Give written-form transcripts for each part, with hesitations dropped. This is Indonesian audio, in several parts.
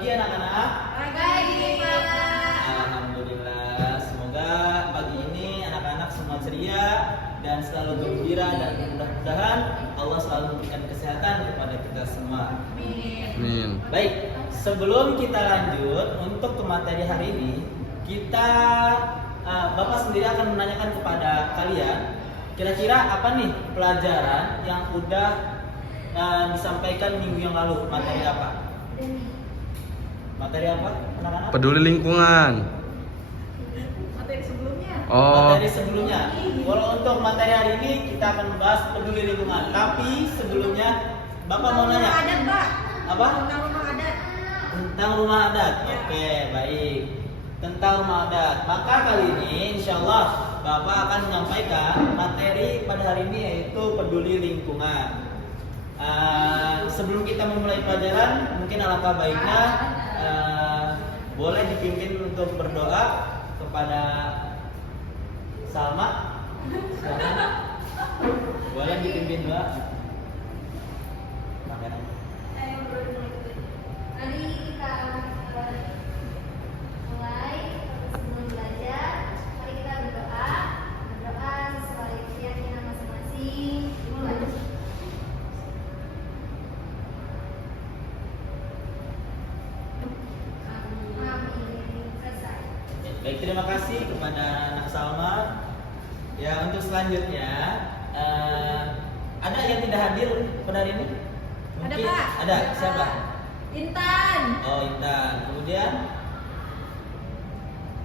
pagi anak-anak? Pagi, Pak. Alhamdulillah. Semoga pagi ini anak-anak semua ceria dan selalu gembira dan mudah-mudahan Allah selalu memberikan kesehatan kepada kita semua. Amin. Baik, sebelum kita lanjut untuk ke materi hari ini, Bapak sendiri akan menanyakan kepada kalian, kira-kira apa nih pelajaran yang udah disampaikan minggu yang lalu? Materi apa? Materi apa, anak-anak? Peduli lingkungan. Materi sebelumnya. Oh, Materi sebelumnya. Kalau untuk materi hari ini kita akan membahas peduli lingkungan. Tapi sebelumnya Bapak mau nanya. Rumah adat, Pak. Apa? Tentang rumah adat. Tentang rumah adat. Oke, baik. Tentang rumah adat. Maka kali ini insya Allah Bapak akan menyampaikan materi pada hari ini yaitu peduli lingkungan. Sebelum kita memulai pelajaran, mungkin alangkah baiknya boleh dipimpin untuk berdoa kepada Salma. Boleh dipimpin doa. Mari kita mulai. Sebelum belajar, mari kita berdoa sesuai keyakinan masing-masing. Mulai. Amin. Selesai. Baik, terima kasih kepada anak Salma. Ya, untuk selanjutnya ada yang tidak hadir pada hari ini? Ada, Mungkin Pak. Ada. Siapa? Intan. Oh, Intan. Kemudian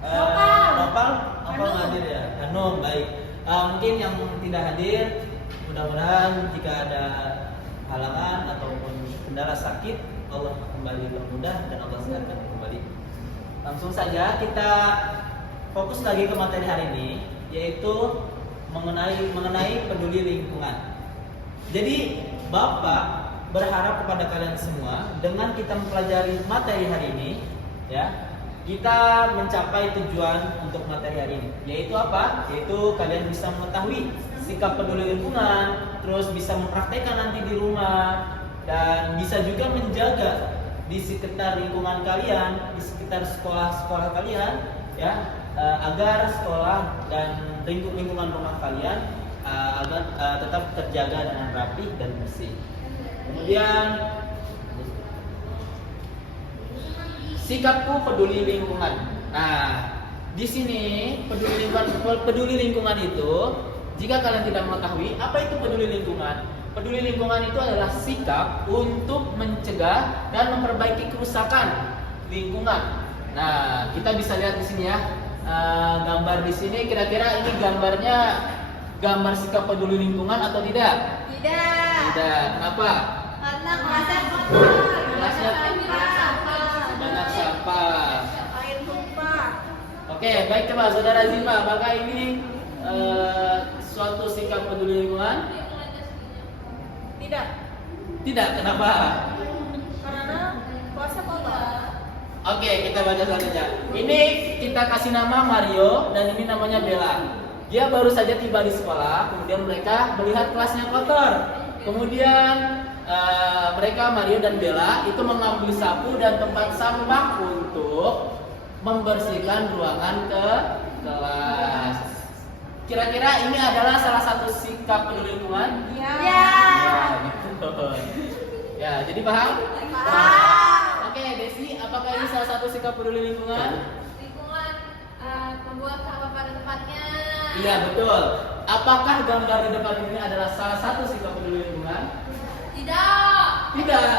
Nopal. Nopal Hanum. hadir ya? Hanum, baik. Mungkin yang tidak hadir, mudah-mudahan jika ada halangan ataupun kendala sakit, Allah kembali bermudah dan Allah sehatkan kembali. Langsung saja kita fokus lagi ke materi hari ini, yaitu mengenai peduli lingkungan. Jadi Bapak berharap kepada kalian semua dengan kita mempelajari materi hari ini, ya, kita mencapai tujuan untuk materi hari ini, yaitu apa? Yaitu kalian bisa mengetahui sikap peduli lingkungan, terus bisa mempraktekkan nanti di rumah, dan bisa juga menjaga di sekitar lingkungan kalian, di sekitar sekolah-sekolah kalian, ya, agar sekolah dan lingkungan rumah kalian agar tetap terjaga dengan rapi dan bersih. Kemudian sikapku peduli lingkungan. Nah, di sini peduli lingkungan itu, jika kalian tidak mengetahui apa itu peduli lingkungan, peduli lingkungan itu adalah sikap untuk mencegah dan memperbaiki kerusakan lingkungan. Nah, kita bisa lihat di sini ya, gambar di sini. Kira-kira ini gambar sikap peduli lingkungan atau tidak? Tidak. Tidak. Kenapa? Karena kelasnya kotor. Kelasnya sampah. banyak sampah. Air tumpah. Oke, baik, coba Saudara Zima, apakah ini suatu sikap peduli lingkungan? Tidak. Tidak. Kenapa? Karena kelasnya kotor. Oke, kita baca selanjutnya. Ini kita kasih nama Mario dan ini namanya Bella. Dia baru saja tiba di sekolah, kemudian mereka melihat kelasnya kotor. Kemudian mereka, Mario dan Bella, itu mengambil sapu dan tempat sampah untuk membersihkan ruangan ke kelas. Kira-kira ini adalah salah satu sikap peduli lingkungan? Ya. Ya, betul. Ya, jadi paham? Paham. Oke, Desi, apakah ini salah satu sikap peduli lingkungan? Lingkungan membuat sampah pada tempatnya. Iya, betul. Apakah gambar di depan ini adalah salah satu sikap peduli lingkungan? Tidak. Tidak.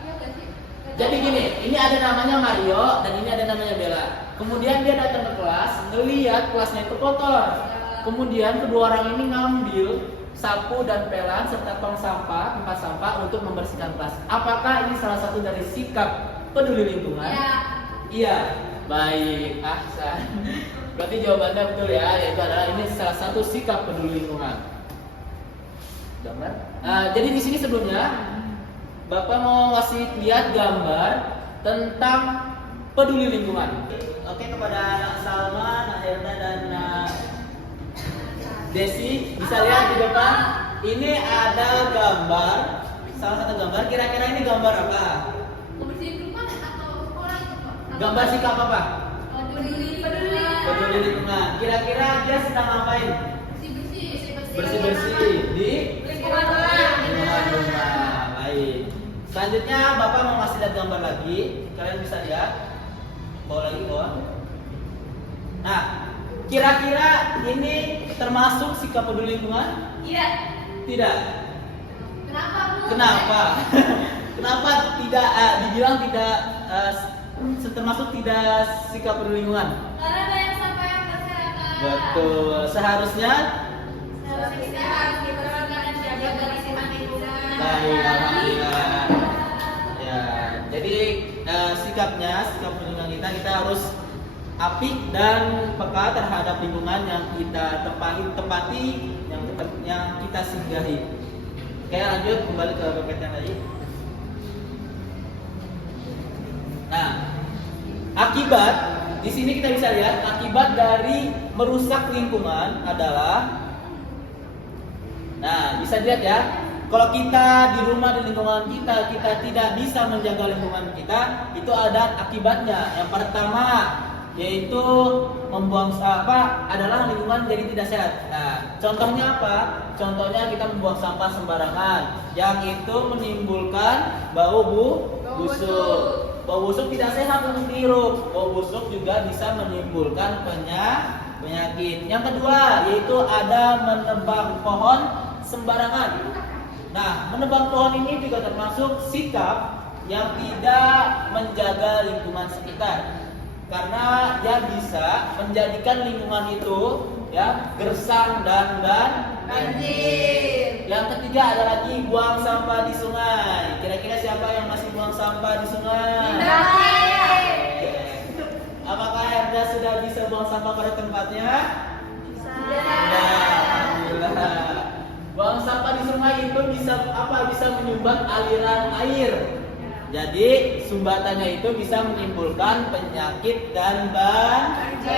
Iya nggak sih? Jadi gini, ini ada namanya Mario dan ini ada namanya Bella. Kemudian dia datang ke kelas, ngelihat kelasnya itu kotor. Kemudian kedua orang ini ngambil sapu dan pelan serta tong sampah, tempat sampah untuk membersihkan kelas. Apakah ini salah satu dari sikap peduli lingkungan? Ya. Iya. Baik, Ahsan. Berarti jawabannya betul ya, yaitu adalah ini salah satu sikap peduli lingkungan. Gambar. Jadi di sini sebelumnya Bapak mau ngasih lihat gambar tentang peduli lingkungan. Oke, kepada anak Salma, Nak Herda dan Desi, bisa lihat di depan. Ini ada gambar, salah satu gambar. Kira-kira ini gambar apa? Membersihin rumah atau sekolah? Gambar sikap apa? Peduli. Peduli lingkungan. Kira-kira dia sedang ngapain? Bersih-bersih di Lingkungan rumah. lingkungan rumah. Baik. Selanjutnya Bapak mau ngasih lihat gambar lagi. Kalian bisa lihat. Bawa lagi bawa. Nah, kira-kira ini termasuk sikap peduli lingkungan? Tidak. Tidak. Kenapa, Bu? Kenapa? Kenapa tidak dibilang tidak termasuk tidak sikap peduli lingkungan? Karena banyak sampah yang berserakan. Betul. Seharusnya Seharusnya kita harus dibersihkan dan dijaga kebersihan lingkungan. baik, alhamdulillah. Ya, jadi sikap peduli lingkungan kita harus apik dan peka terhadap lingkungan yang kita tempati, yang kita singgahi. Oke, lanjut kembali ke PPT yang tadi. Nah, akibat di sini kita bisa lihat akibat dari merusak lingkungan adalah, nah bisa dilihat ya, kalau kita di rumah di lingkungan kita tidak bisa menjaga lingkungan kita, itu ada akibatnya. Yang pertama yaitu membuang sampah adalah lingkungan jadi tidak sehat. Nah, contohnya apa? Contohnya kita membuang sampah sembarangan, yang itu menimbulkan bau busuk. Bau busuk tidak sehat untuk dihirup. Bau busuk juga bisa menimbulkan penyakit. Yang kedua yaitu ada menebang pohon sembarangan. Nah, menebang pohon ini juga termasuk sikap yang tidak menjaga lingkungan sekitar. Karena dia bisa menjadikan lingkungan itu ya gersang dan banjir. Yang ketiga ada lagi buang sampah di sungai. Kira-kira siapa yang masih buang sampah di sungai? Apakah Herda sudah bisa buang sampah pada tempatnya? Sudah, alhamdulillah. Buang sampah di sungai itu bisa menyumbat aliran air. Jadi sumbatannya itu bisa menimbulkan penyakit dan banjir.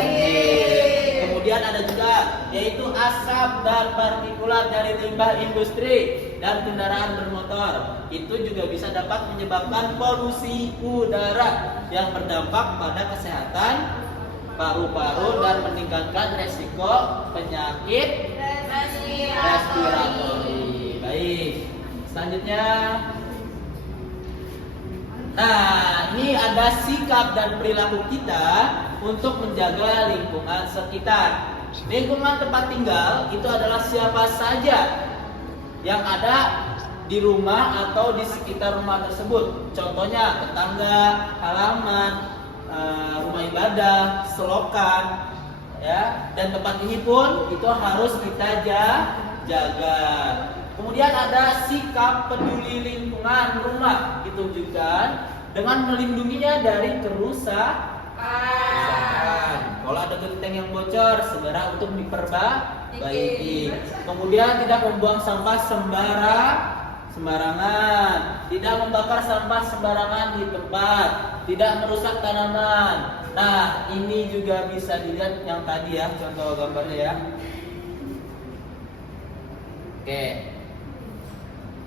Kemudian ada juga yaitu asap dan partikulat dari limbah industri dan kendaraan bermotor. Itu juga bisa dapat menyebabkan polusi udara yang berdampak pada kesehatan paru-paru dan meningkatkan resiko penyakit respiratori. Baik. Selanjutnya, nah, ini ada sikap dan perilaku kita untuk menjaga lingkungan sekitar. Lingkungan tempat tinggal itu adalah siapa saja yang ada di rumah atau di sekitar rumah tersebut. Contohnya tetangga, halaman, rumah ibadah, selokan, ya. Dan tempat ini pun itu harus kita jaga. Kemudian ada sikap peduli lingkungan rumah, ditunjukkan dengan melindunginya dari kerusakan. Kalau ada genteng yang bocor, segera untuk diperbaiki. Kemudian tidak membuang sampah sembarangan, tidak membakar sampah sembarangan di tempat, tidak merusak tanaman. Nah, ini juga bisa dilihat yang tadi ya, contoh gambarnya ya. Oke.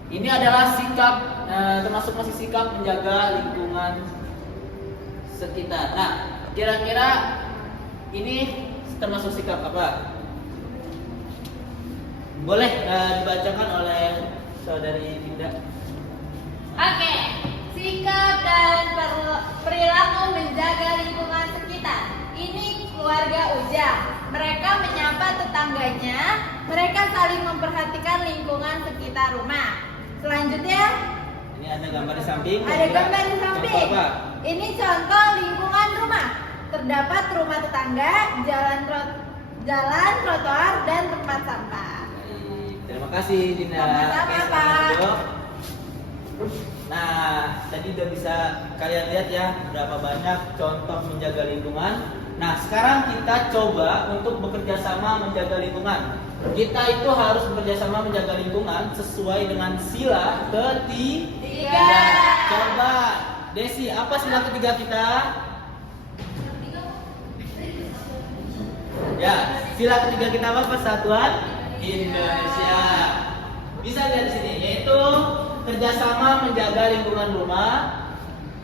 Ini adalah sikap, termasuk masih sikap menjaga lingkungan sekitar. Nah, kira-kira ini termasuk sikap apa? Boleh dibacakan oleh saudari Dinda. Oke, sikap dan perilaku menjaga lingkungan sekitar. Ini keluarga Ujang. Mereka menyapa tetangganya. Mereka saling memperhatikan lingkungan sekitar rumah. Selanjutnya, ini ada gambar di samping. ada gambar di samping. Contoh apa? Ini contoh lingkungan rumah. Terdapat rumah tetangga, jalan trotoar, dan tempat sampah. Baik, terima kasih Dinda. Sama-sama, Oke, Pak. lanjut. Nah, tadi udah bisa kalian lihat ya berapa banyak contoh menjaga lingkungan. Nah, sekarang kita coba untuk bekerja sama menjaga lingkungan. Kita itu harus bekerja sama menjaga lingkungan sesuai dengan sila ketiga. Coba, Desi, apa sila ketiga kita? Ya, sila ketiga kita apa? Persatuan Indonesia. Bisa lihat di sini, yaitu kerjasama menjaga lingkungan rumah,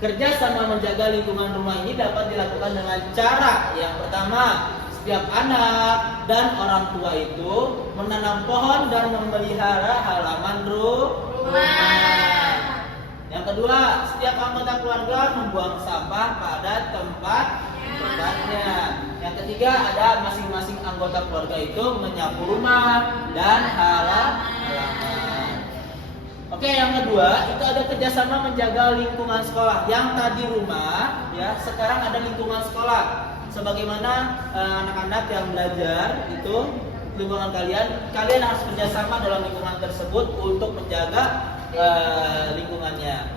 kerja sama menjaga lingkungan rumah ini dapat dilakukan dengan cara yang pertama, setiap anak dan orang tua itu menanam pohon dan memelihara halaman rumah. Yang kedua, setiap anggota keluarga membuang sampah pada tempat tempatnya. Yang ketiga, ada masing-masing anggota keluarga itu menyapu rumah dan halaman. Oke, yang kedua itu ada kerjasama menjaga lingkungan sekolah. Yang tadi rumah, ya, sekarang ada lingkungan sekolah. Sebagaimana anak-anak yang belajar itu lingkungan kalian harus kerjasama dalam lingkungan tersebut untuk menjaga lingkungannya.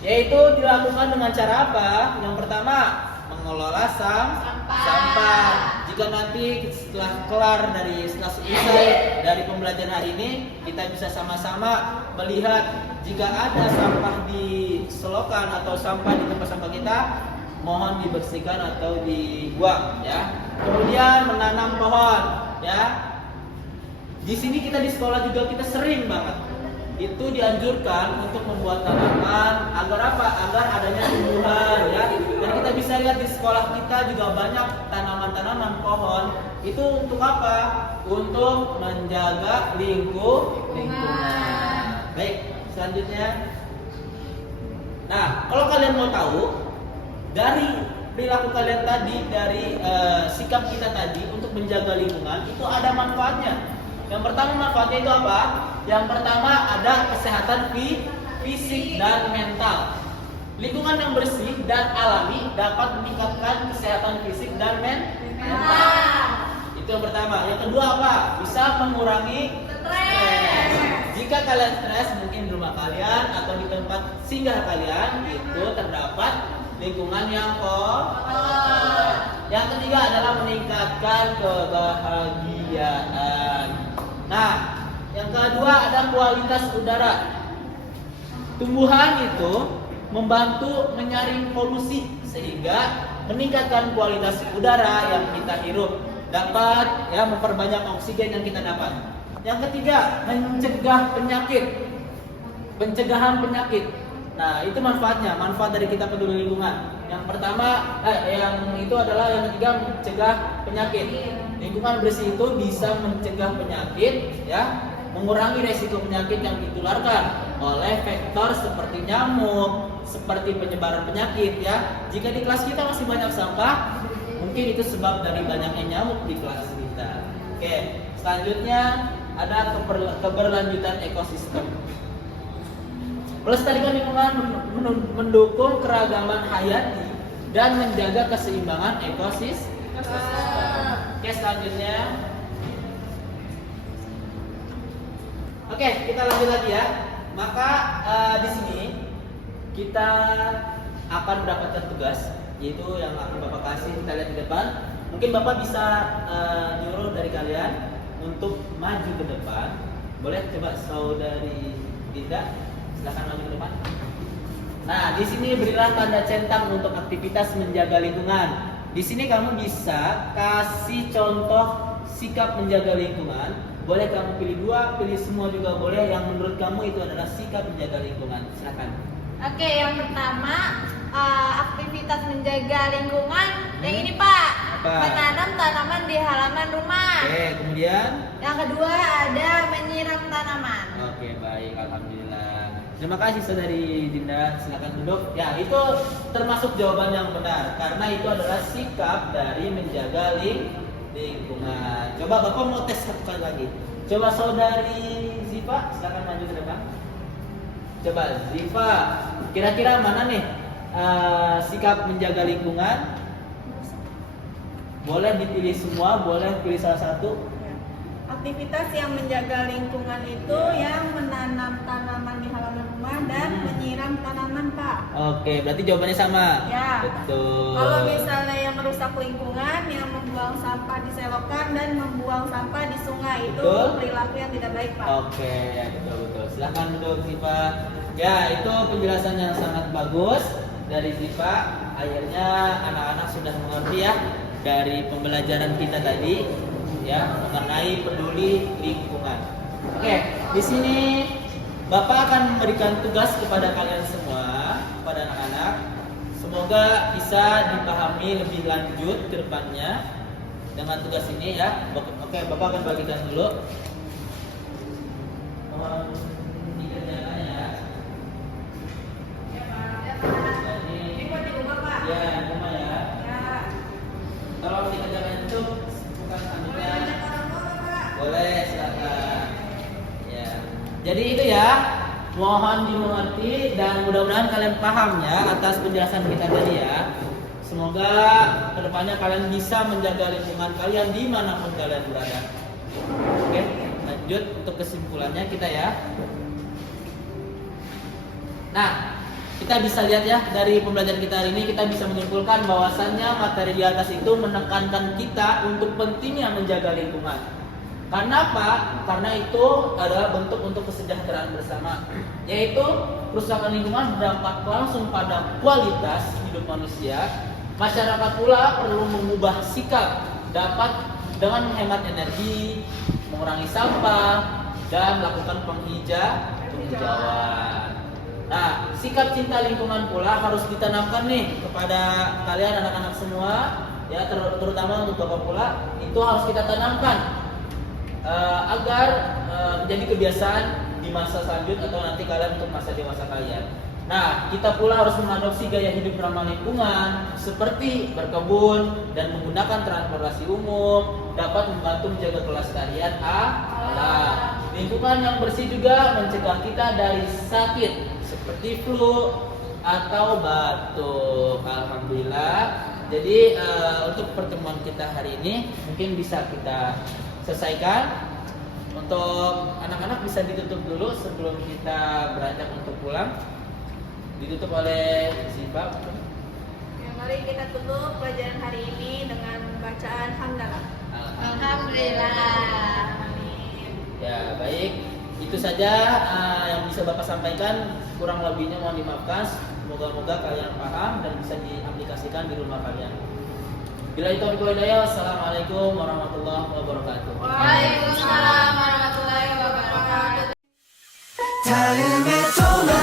Yaitu dilakukan dengan cara apa? Yang pertama, mengelola sampah. Jika nanti setelah selesai dari pembelajaran hari ini, kita bisa sama-sama melihat jika ada sampah di selokan atau sampah di tempat sampah kita, mohon dibersihkan atau dibuang, ya. Kemudian menanam pohon, ya. Di sini kita di sekolah juga kita sering banget itu dianjurkan untuk membuat tanaman agar apa? Agar adanya tumbuhan, ya. Dan kita bisa lihat di sekolah kita juga banyak tanaman-tanaman pohon. Itu untuk apa? Untuk menjaga lingkungan. Baik, selanjutnya. Nah, kalau kalian mau tahu dari perilaku kalian tadi, dari sikap kita tadi untuk menjaga lingkungan, itu ada manfaatnya. Yang pertama manfaatnya itu apa? Yang pertama ada kesehatan fisik dan mental. Lingkungan yang bersih dan alami dapat meningkatkan kesehatan fisik dan mental. Itu yang pertama. Yang kedua apa? Bisa mengurangi stres. Jika kalian stres, mungkin di rumah kalian atau di tempat singgah kalian itu terdapat lingkungan yang kotor. Yang ketiga adalah meningkatkan kebahagiaan. Nah, yang kedua ada kualitas udara. Tumbuhan itu membantu menyaring polusi sehingga meningkatkan kualitas udara yang kita hirup, dapat ya memperbanyak oksigen yang kita dapat. Yang ketiga, mencegah penyakit. Pencegahan penyakit. Nah, itu manfaatnya, manfaat dari kita peduli lingkungan. Yang pertama, yang itu adalah yang ketiga, mencegah penyakit. Lingkungan bersih itu bisa mencegah penyakit, ya, mengurangi resiko penyakit yang ditularkan oleh vektor seperti nyamuk, seperti penyebaran penyakit, ya. Jika di kelas kita masih banyak sampah, mungkin itu sebab dari banyaknya nyamuk di kelas kita. Oke, selanjutnya ada keberlanjutan ekosistem. Melestarikan lingkungan mendukung keragaman hayati dan menjaga keseimbangan ekosistem. Oke, selanjutnya. Oke, kita lanjut lagi ya. Maka di sini kita akan mendapatkan tugas, yaitu yang akan Bapak kasih, kita lihat di depan. Mungkin Bapak bisa nyuruh dari kalian untuk maju ke depan. Boleh coba saudari Dinda, silakan maju ke depan. Nah, di sini berilah tanda centang untuk aktivitas menjaga lingkungan. Di sini kamu bisa kasih contoh sikap menjaga lingkungan. Boleh kamu pilih dua, pilih semua juga boleh. Yang menurut kamu itu adalah sikap menjaga lingkungan. Silakan. Oke, yang pertama aktivitas menjaga lingkungan. Yang ini Pak, menanam tanaman di halaman rumah. Oke, kemudian. Yang kedua ada menyiram tanaman. Oke, baik, alhamdulillah. Terima kasih saudari Dinda, silakan duduk. Ya, itu termasuk jawaban yang benar karena itu adalah sikap dari menjaga lingkungan. Coba Bapak mau tes satu kali lagi. Coba saudari Ziva, silakan maju ke depan. Coba Ziva, kira-kira mana nih sikap menjaga lingkungan? Boleh dipilih semua, boleh pilih salah satu. Aktivitas yang menjaga lingkungan itu yang menanam tanaman di halaman rumah dan menyiram tanaman, Pak. Oke, berarti jawabannya sama. Ya. Betul. Kalau misalnya yang merusak lingkungan, yang membuang sampah di selokan dan membuang sampah di sungai, itu Betul. perilaku yang tidak baik, Pak. Oke, betul. Silahkan duduk Ziva. Ya, itu penjelasan yang sangat bagus dari Ziva. Akhirnya anak-anak sudah mengerti ya dari pembelajaran kita tadi ya mengenai peduli lingkungan. Oke, di sini Bapak akan memberikan tugas kepada kalian semua, kepada anak-anak. Semoga bisa dipahami lebih lanjut ke depannya dengan tugas ini ya. Oke, Bapak akan bagikan dulu. Dikerjakan ya. Jadi, ya, di rumah ya. Tolong dikerjakan itu bukan sambilnya. Boleh, silakan. Ya. Jadi itu ya. Mohon dimengerti dan mudah-mudahan kalian paham ya atas penjelasan kita tadi ya. Semoga kedepannya kalian bisa menjaga lingkungan kalian dimanapun kalian berada. Oke, lanjut untuk kesimpulannya kita ya. Nah, kita bisa lihat ya dari pembelajaran kita hari ini, kita bisa menyimpulkan bahwasannya materi di atas itu menekankan kita untuk pentingnya menjaga lingkungan. Karena apa? Karena itu adalah bentuk untuk kesejahteraan bersama, yaitu kerusakan lingkungan berdampak langsung pada kualitas hidup manusia. Masyarakat pula perlu mengubah sikap dapat dengan menghemat energi, mengurangi sampah, dan melakukan penghijauan. Nah, sikap cinta lingkungan pula harus ditanamkan nih kepada kalian anak-anak semua, ya terutama untuk bapak pula itu harus kita tanamkan. Agar menjadi kebiasaan di masa selanjutnya atau nanti kalian untuk masa dewasa kalian. Nah, kita pula harus mengadopsi gaya hidup ramah lingkungan seperti berkebun dan menggunakan transportasi umum dapat membantu menjaga kelestarian alam. Lingkungan yang bersih juga mencegah kita dari sakit seperti flu atau batuk. Alhamdulillah. Jadi untuk pertemuan kita hari ini mungkin bisa kita selesaikan. Untuk anak-anak bisa ditutup dulu sebelum kita beranjak untuk pulang. Ditutup oleh Siva. Ya, mari kita tutup pelajaran hari ini dengan bacaan hamdalah. Alhamdulillah. Amin. Ya, baik. Itu saja yang bisa Bapak sampaikan. Kurang lebihnya mohon dimaafkan. Moga-moga kalian paham dan bisa diaplikasikan di rumah kalian. Bila itu hidayah, assalamualaikum warahmatullahi wabarakatuh. Waalaikumsalam warahmatullahi wabarakatuh. Time is over.